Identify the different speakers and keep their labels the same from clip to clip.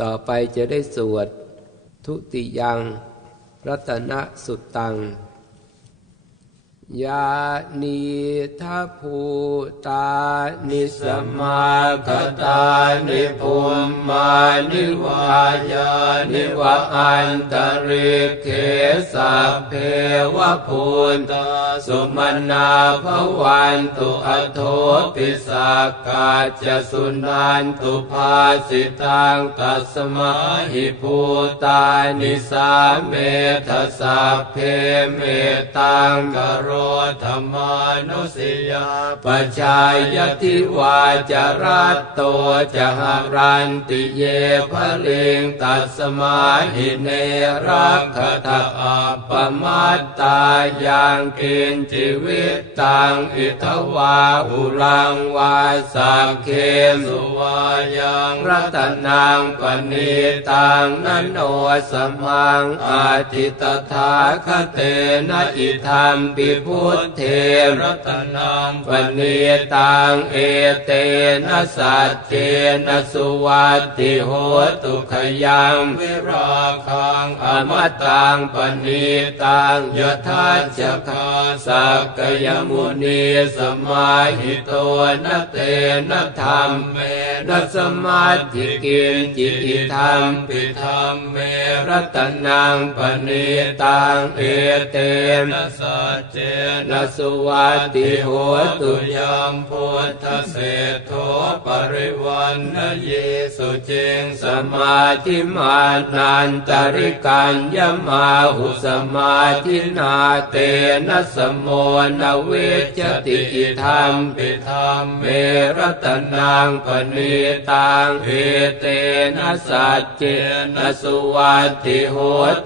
Speaker 1: ต่อไปจะได้สวด ทุติยัง รัตนสุตัง ยานีทัพภูตานิสมาคตานิภูมมานิวายานิวะอันตริเคสัพเพวะพูนตาสุมนาภวันตุอโทปิสักกาจะสุนันตุภาสิตังตัสมาหิภูตานิสาเมทสสัพเพเมตังกโรธรรมานุสิยาปชายติวาจารัตโตจะหรันติเยภลิงตัสมาหิเนรักขทะอัปปมัตตายังกินจิวิตตังอิทวาหุรังวาสักเคสุวายังรัตนังปณิตังนันโนสมังอาทิตถาคเตนะอิธรรมปิพุทเทรัตนังปณิตังเอเตนะสัจเจนะสุวัติโหตุขยังวิราคังอมตังปณิตังยทัจจคาสักกยมุนีสมาหิโตนะเตนะธรรมเมนะสมาธิกินจิติธรรมปิธรรมเมรัตนังปณิตังเอเตนะสัจเจนะสุวัตติโหตุยามพุทธเศธโทปริวันนเยสุเจงสมาธิมานันตริกัญญมาหุสมาธินาเตนะสมโมนเวจติอิธรรมปิธรรมเมรตนังปณิตังเอเตนะสัจเจนะสุวัตติโห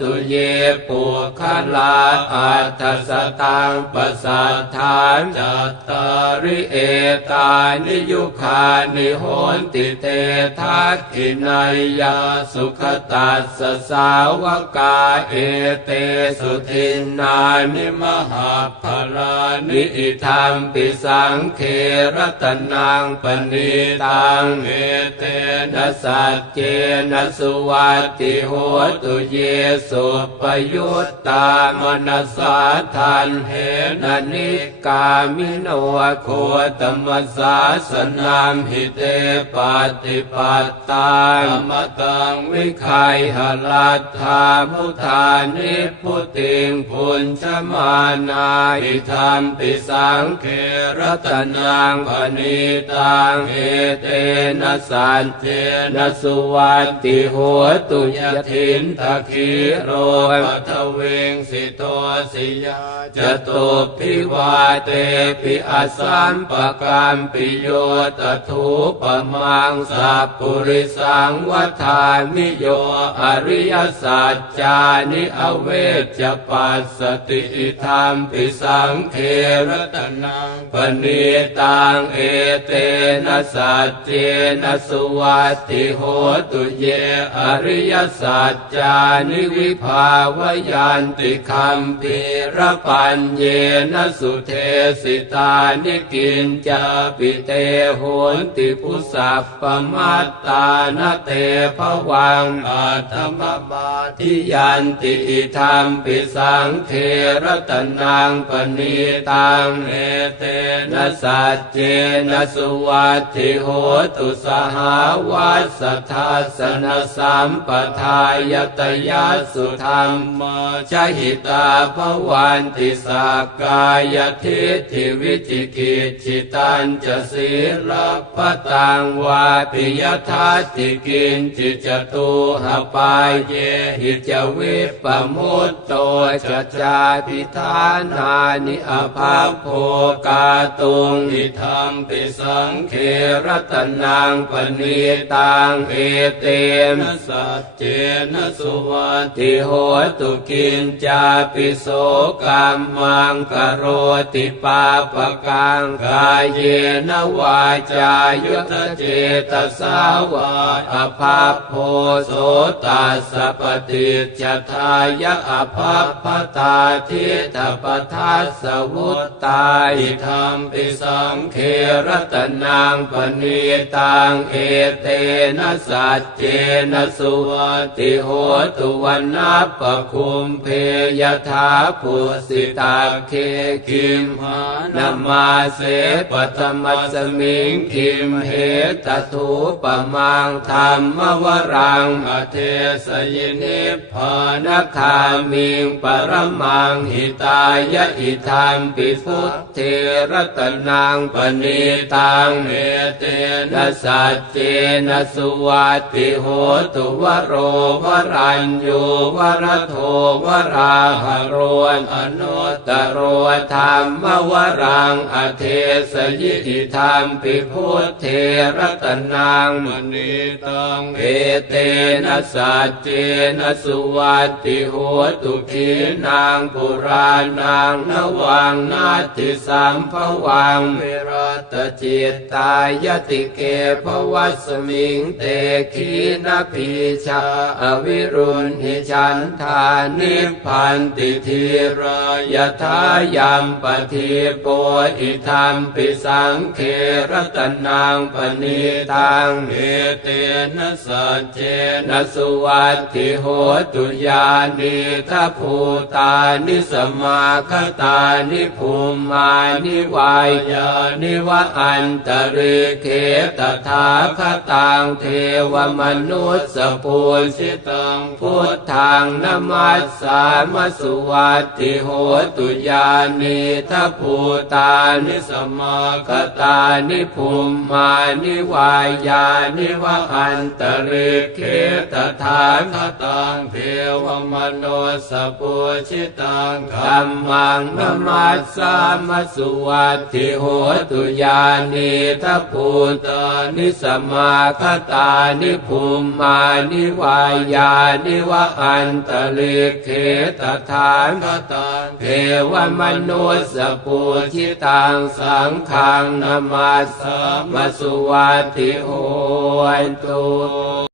Speaker 1: ตุเยปุคลาอัตสตังปัสัทธานจัตตาริเอตานิยุคานิโหนติเตทักขินายาสุขตัสสสาวกาเอเตสุทินนานิมหาภลานิอิธรรมปิสังเครตนังปณิตังเอเตนะสัจเจนะสุวัติโหตุเยสุปยุตตามนัสสาทันเหนนิกามิโนโคตมัสสาสนามหิเตปฏิปัตตามมตังวิคัยหลัตถามุทานิพุติงพุญชมานาอิธรรมปิสังเครตนังปณิตังเอเตนะสันเจนะสุวัตติโหตุยทินตะคีโรปัทเวงสิโตสิยาจตุพิวาเตปิอสัมปกรรมปิโยตทุปมังสัพปุริสังวัฏามิโยอริยสัจจานิอเวจปัสสติธรรมปิสังเครตนังปณิตังเอเตนะสัจเจนะสุวัตติโหตุเยอริยสัจจานิวิภาวยันติคัมภีระปัญเยนะสุเทสิตานิกินจาปิเตโหนติพุสัพปมัตตานเตภวังอาธรรมบาทิยันติอิธรรมปิสังเครตนังปณิตังเอเตนะสัจเจนะสุวัตติโหตุสหาวัสสัทธาสนสัมปทายตยัสสุธรรมชหิตาภวันติสากายทิฏฐิวิจิกิจฉิตันจะศีลปตังวาปิยทัตติกินจิจตุหปายเยหิจวิปมุตโตจจาพิธานานิอภาโภกาตุงอิธรรมปิสังเครตนังปณิตังเอเตนะสัจเจนะสุวัติโหตุกินจาปิโสกรรมามังกโรติปาปะกังกายเยนวาจายุทธเจตสาวาอภาพโพโสตัสปฏิจทายะอภาพพตาทิตปทัสสวุตตาอิธรรมปิสังเครตนังปณีตังเอเตนะสัจเจนะสุวัติโหตุวันนัปปคุมเพยถาปุสิตาเคคิมหานามาเสปธรรมัสมิงคิมเหตถูปมังธรรมวรังอเทสยินิพานคามิงปรมังหิตายะอิธรรมปิพุทเทรตนังปณีตังเอเตนะสัจเจนะสุวัติโหตุวโรวรัญโยวรโทวราหโรนอนุตตโรธรรมวรังอเทสยิติธรรมปิพุทเทรตนังมณีตังเอเตนะสัจเจนะสุวัติโหตุขีนางปุรานังนวังนาติสัมภวังวิรัตจิตตายติเกภวัสมิงเตขีนพีชาอวิรุณหิฉันทานิพพันติทีรายทายัมปทีโปอิธรรมปิสังเครตนังปณิตังเอเตนะสัจเจนะสุวัตติโหตุยานิทัพูตานิสมาคตานิภูมานิวายานิวะอันตริเคตถาคตังเทวมนุสสปูสิตังพุทธังนมัสสามสุวัตติโหตุยานิทัพูตานิสมาคตานิภูมานิวายานิวะอันตริเคตถาคตังเทวมโนสปูชิตังธัมมังนมัสสามสุวัติโหตุยานิทัพูตานิสมาคตานิภูมานิวายานิวะอันตริเคตถานคตังเทววมนุสสปูชิตังสังฆังนมัสสามสุวัตติโหตุ